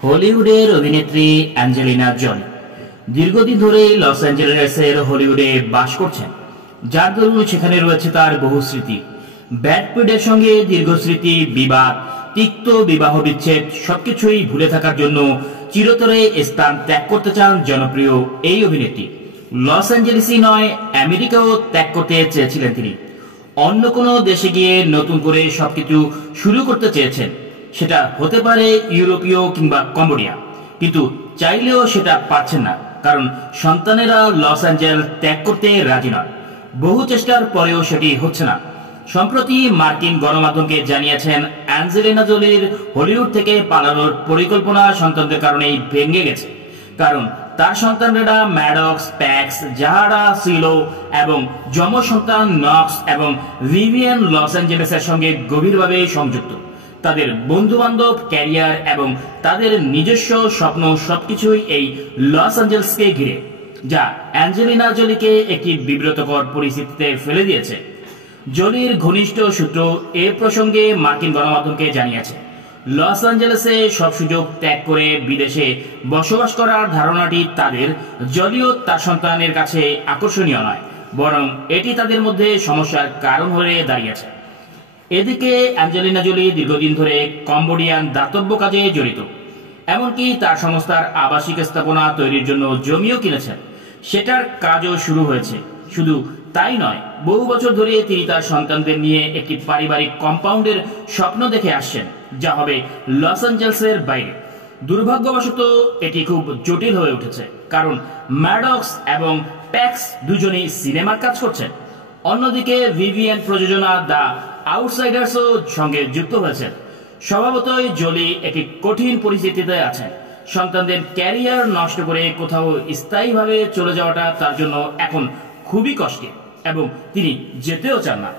হলিউডের অভিনেত্রী অ্যাঞ্জেলিনা জলি দীর্ঘদিন ধরে লস অ্যাঞ্জেলেসের হলিউডে বাস করছেন, যার দরুন সেখানে রয়েছে তার বহু স্মৃতি। ব্র্যাড পিটের সঙ্গে দীর্ঘ স্মৃতি, বিবাদ, তিক্ত বিবাহ বিচ্ছেদ সবকিছুই ভুলে থাকার জন্য চিরতরে স্থান ত্যাগ করতে চান জনপ্রিয় এই অভিনেত্রী। লস অ্যাঞ্জেলেসই নয়, আমেরিকাও ত্যাগ করতে চেয়েছিলেন তিনি। অন্য কোনো দেশে গিয়ে নতুন করে সবকিছু শুরু করতে চেয়েছেন। সেটা হতে পারে ইউরোপীয় কিংবা কম্বোডিয়া, কিন্তু চাইলেও সেটা পারছেন না, কারণ সন্তানেরা লস অ্যাঞ্জেলেস ত্যাগ করতে রাজি নয়। বহু চেষ্টার পরেও সেটি হচ্ছে না। সম্প্রতি মার্কিন গণমাধ্যমকে জানিয়েছেন অ্যাঞ্জেলিনা জোলির হলিউড থেকে পালানোর পরিকল্পনা সন্তানদের কারণেই ভেঙে গেছে। কারণ তার সন্তানরা ম্যাডক্স, প্যাক্স, জাহারা, সিলো এবং যমজ সন্তান নক্স এবং ভিভিয়ান লস অ্যাঞ্জেলেসের সঙ্গে গভীরভাবে সংযুক্ত। তাদের বন্ধু বান্ধব, ক্যারিয়ার এবং তাদের নিজস্ব স্বপ্ন সবকিছুই এই লস অ্যাঞ্জেলেসকে ঘিরে, যা অ্যাঞ্জেলিনা জোলিকে একটি বিব্রতকর পরিস্থিতিতে ফেলে দিয়েছে। জোলির ঘনিষ্ঠ সূত্র এ প্রসঙ্গে মার্কিন গণমাধ্যমকে জানিয়েছে, লস অ্যাঞ্জেলেসে সব সুযোগ ত্যাগ করে বিদেশে বসবাস করার ধারণাটি তাদের, যদিও তার সন্তানের কাছে আকর্ষণীয় নয়, বরং এটি তাদের মধ্যে সমস্যার কারণ হয়ে দাঁড়িয়েছে। এদিকে অ্যাঞ্জেলিনা জোলি দীর্ঘদিন ধরে কম্বোডিয়ান দাতব্য কাজে জড়িত, এমনকি তার সংস্থার আবাসিক স্থাপনা তৈরির জন্য জমিও কিনেছেন। সেটার কাজও শুরু হয়েছে। শুধু তাই নয়, বহু বছর ধরে তিনি তার সন্তানদের নিয়ে একটি পারিবারিক কম্পাউন্ডের স্বপ্ন দেখে আসছেন, যা হবে লস অ্যাঞ্জেলেসের বাইরে। দুর্ভাগ্যবশত এটি খুব জটিল হয়ে উঠেছে, কারণ ম্যাডক্স এবং প্যাক্স দুজনেই সিনেমার কাজ করছেন। অন্যদিকে ভিভিয়ান প্রযোজনা দ্য আউটসাইডার্সও সঙ্গে যুক্ত হয়েছেন। স্বভাবতই জোলি একটি কঠিন পরিস্থিতিতে আছেন। সন্তানদের ক্যারিয়ার নষ্ট করে কোথাও স্থায়ীভাবে চলে যাওয়াটা তার জন্য এখন খুবই কষ্টের এবং তিনি যেতেও চান না।